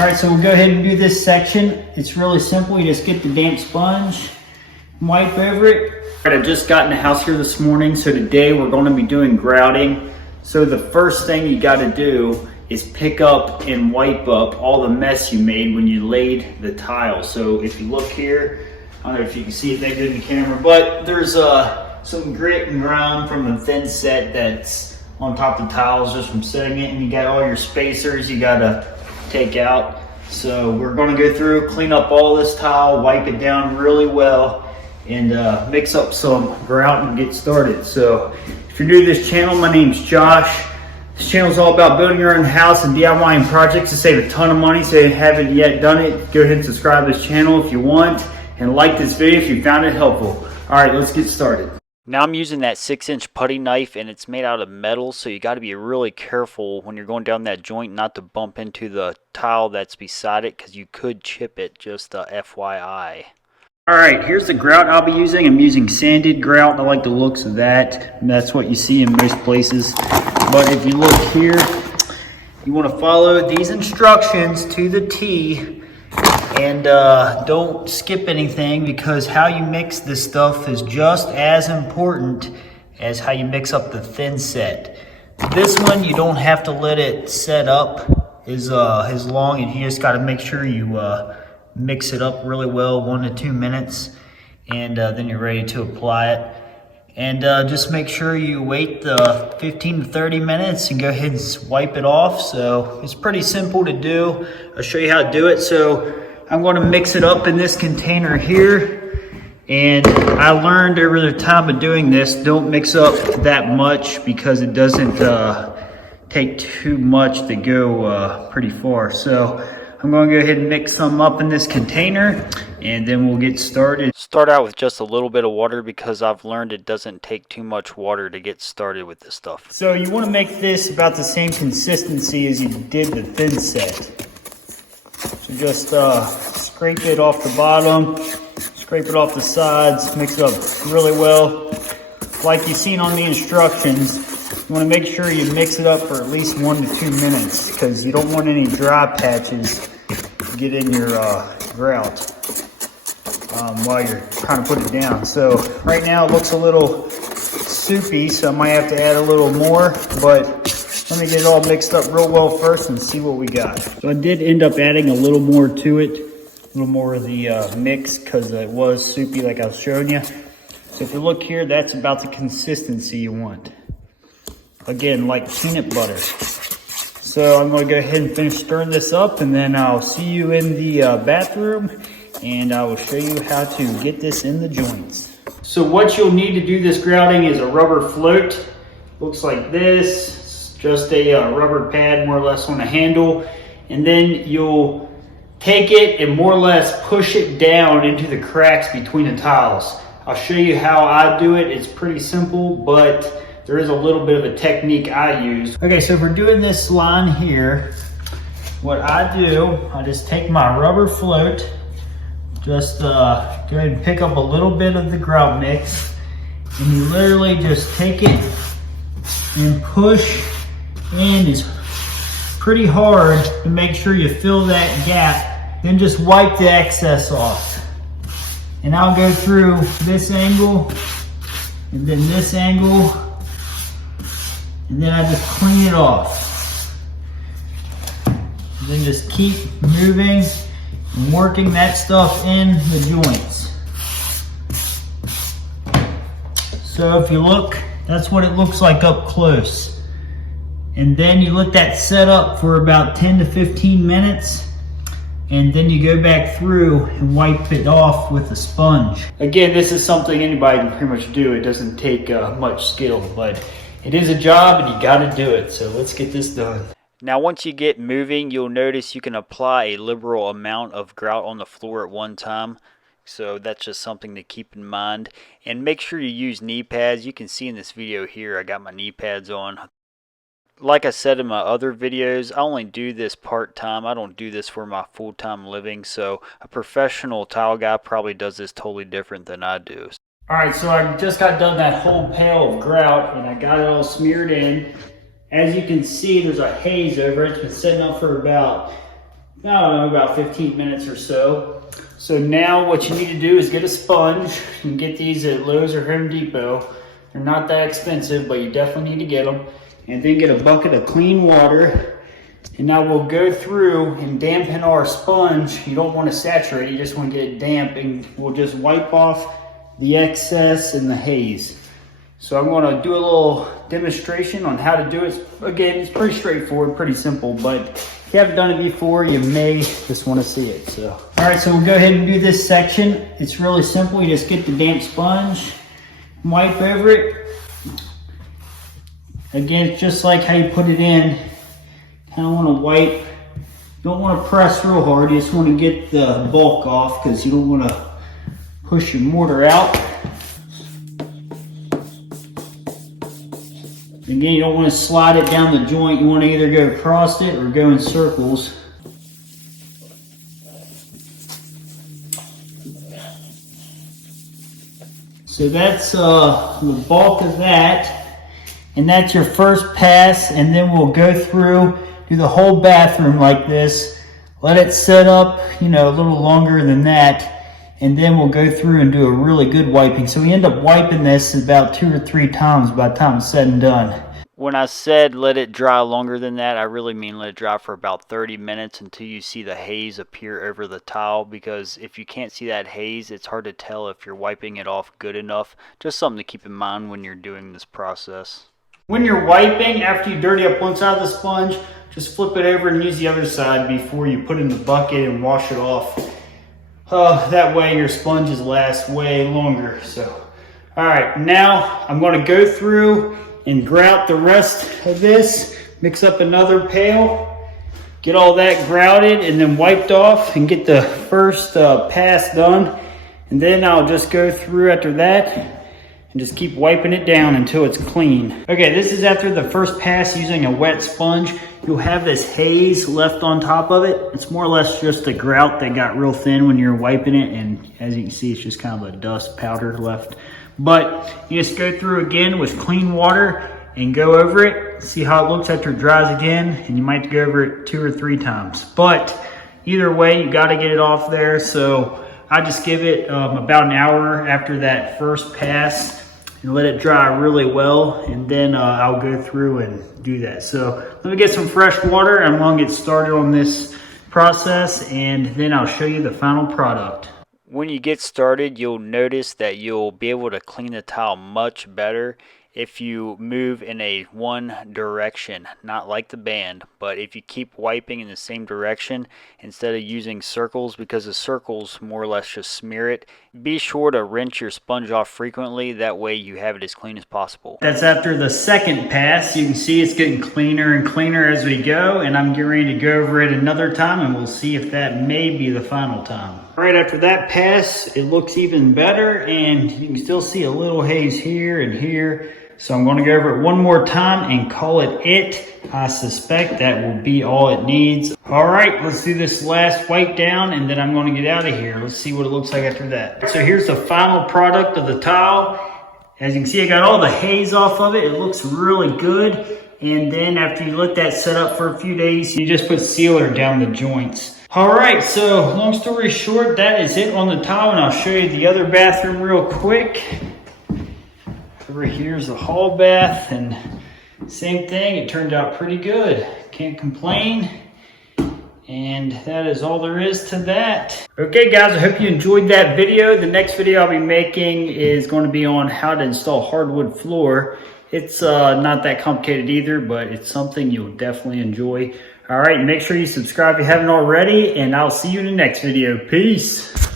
All right, so we'll go ahead and do this section. It's really simple. You just get the damp sponge, wipe over it. All right, I just got in the house here this morning, so today we're going to be doing grouting. So the first thing you got to do is pick up and wipe up all the mess you made when you laid the tile. So if you look here, I don't know if you can see it that good in the camera, but there's some grit and grime from the thin set that's on top of the tiles just from setting it, and you got all your spacers you got to take out. So we're going to go through, clean up all this tile, wipe it down really well, and mix up some grout and get started. So if you're new to this channel, my name's Josh. This channel is all about building your own house and DIYing projects to save a ton of money. So if you haven't yet done it, go ahead and subscribe to this channel if you want, and like this video if you found it helpful. All right, let's get started. Now I'm using that 6-inch putty knife, and it's made out of metal, so you got to be really careful when you're going down that joint not to bump into the tile that's beside it, because you could chip it, just FYI. Alright, here's the grout I'll be using. I'm using sanded grout. I like the looks of that. And that's what you see in most places. But if you look here, you want to follow these instructions to the T. And don't skip anything, because how you mix this stuff is just as important as how you mix up the thin set. This one, you don't have to let it set up as long, and you just got to make sure you mix it up really well, 1 to 2 minutes, and then you're ready to apply it. And just make sure you wait the 15 to 30 minutes and go ahead and wipe it off. So it's pretty simple to do. I'll show you how to do it. So I'm going to mix it up in this container here. And I learned over the time of doing this, don't mix up that much, because it doesn't take too much to go pretty far. So I'm going to go ahead and mix some up in this container, and then we'll get started. Start out with just a little bit of water, because I've learned it doesn't take too much water to get started with this stuff. So you want to make this about the same consistency as you did the thin set. So just scrape it off the bottom, scrape it off the sides, mix it up really well. Like you've seen on the instructions, you want to make sure you mix it up for at least 1 to 2 minutes, because you don't want any dry patches to get in your grout while you're trying to put it down. So right now it looks a little soupy, so I might have to add a little more, but let me get it all mixed up real well first and see what we got. So I did end up adding a little more to it, a little more of the mix, because it was soupy like I was showing you. So if you look here, that's about the consistency you want. Again, like peanut butter. So I'm going to go ahead and finish stirring this up, and then I'll see you in the bathroom, and I will show you how to get this in the joints. So what you'll need to do this grouting is a rubber float. Looks like this. Just a rubber pad more or less on a handle, and then you'll take it and more or less push it down into the cracks between the tiles. I'll show you how I do it. It's pretty simple, but there is a little bit of a technique I use. Okay, so if we're doing this line here, what I do, I just take my rubber float, just go ahead and pick up a little bit of the grout mix, and you literally just take it and push in is pretty hard to make sure you fill that gap. Then just wipe the excess off. And I'll go through this angle, and then this angle, and then I just clean it off. And then just keep moving and working that stuff in the joints. So if you look, that's what it looks like up close. And then you let that set up for about 10 to 15 minutes, and then you go back through and wipe it off with a sponge. Again, this is something anybody can pretty much do. It doesn't take much skill, but it is a job and you gotta do it. So let's get this done. Now once you get moving, you'll notice you can apply a liberal amount of grout on the floor at one time. So that's just something to keep in mind. And make sure you use knee pads. You can see in this video here, I got my knee pads on. Like I said in my other videos, I only do this part-time. I don't do this for my full-time living. So a professional tile guy probably does this totally different than I do. All right, so I just got done that whole pail of grout, and I got it all smeared in. As you can see, there's a haze over it. It's been sitting up for about I don't know, about 15 minutes or so. So now what you need to do is get a sponge. You can get these at Lowe's or Home Depot. They're not that expensive, but you definitely need to get them. And then get a bucket of clean water. And now we'll go through and dampen our sponge. You don't want to saturate it, you just want to get it damp. And we'll just wipe off the excess and the haze. So I'm going to do a little demonstration on how to do it. Again, it's pretty straightforward, pretty simple, but if you haven't done it before, you may just want to see it. So, all right, so we'll go ahead and do this section. It's really simple. You just get the damp sponge, wipe over it. Again, it's just like how you put it in. Kind of want to wipe. You don't want to press real hard. You just want to get the bulk off because you don't want to push your mortar out. Again, you don't want to slide it down the joint. You want to either go across it or go in circles. So that's the bulk of that. And that's your first pass. And then we'll go through, do the whole bathroom like this. Let it set up, a little longer than that. And then we'll go through and do a really good wiping. So we end up wiping this about 2 or 3 times by the time it's said and done. When I said let it dry longer than that, I really mean let it dry for about 30 minutes until you see the haze appear over the tile, because if you can't see that haze, it's hard to tell if you're wiping it off good enough. Just something to keep in mind when you're doing this process. When you're wiping, after you dirty up one side of the sponge, just flip it over and use the other side before you put it in the bucket and wash it off. That way your sponges last way longer. So, all right, now I'm going to go through and grout the rest of this. Mix up another pail, get all that grouted and then wiped off, and get the first pass done. And then I'll just go through after that and just keep wiping it down until it's clean. Okay, this is after the first pass using a wet sponge. You'll have this haze left on top of it. It's more or less just a grout that got real thin when you're wiping it, and as you can see, it's just kind of a dust powder left. But you just go through again with clean water and go over it. See how it looks after it dries again, and you might go over it 2 or 3 times. But either way, you gotta get it off there. So I just give it about an hour after that first pass and let it dry really well, and then I'll go through and do that. So let me get some fresh water. I'm gonna get started on this process, and then I'll show you the final product. When you get started, you'll notice that you'll be able to clean the tile much better if you move in a one direction, not like the band, but if you keep wiping in the same direction instead of using circles, because the circles more or less just smear it. Be sure to rinse your sponge off frequently, that way you have it as clean as possible. That's after the second pass. You can see it's getting cleaner and cleaner as we go, and I'm getting ready to go over it another time, and we'll see if that may be the final time. Right after that pass, it looks even better, and you can still see a little haze here and here. So I'm going to go over it one more time and call it. I suspect that will be all it needs. All right, let's do this last wipe down, and then I'm going to get out of here. Let's see what it looks like after that. So here's the final product of the tile. As you can see, I got all the haze off of it. It looks really good. And then after you let that set up for a few days, you just put sealer down the joints. All right, so long story short, that is it on the tile, and I'll show you the other bathroom real quick. Over here's the hall bath, and same thing, it turned out pretty good. Can't complain. And that is all there is to that. Okay guys, I hope you enjoyed that video. The next video I'll be making is going to be on how to install hardwood floor. It's not that complicated either, but it's something you'll definitely enjoy. All right, make sure you subscribe if you haven't already, and I'll see you in the next video. Peace.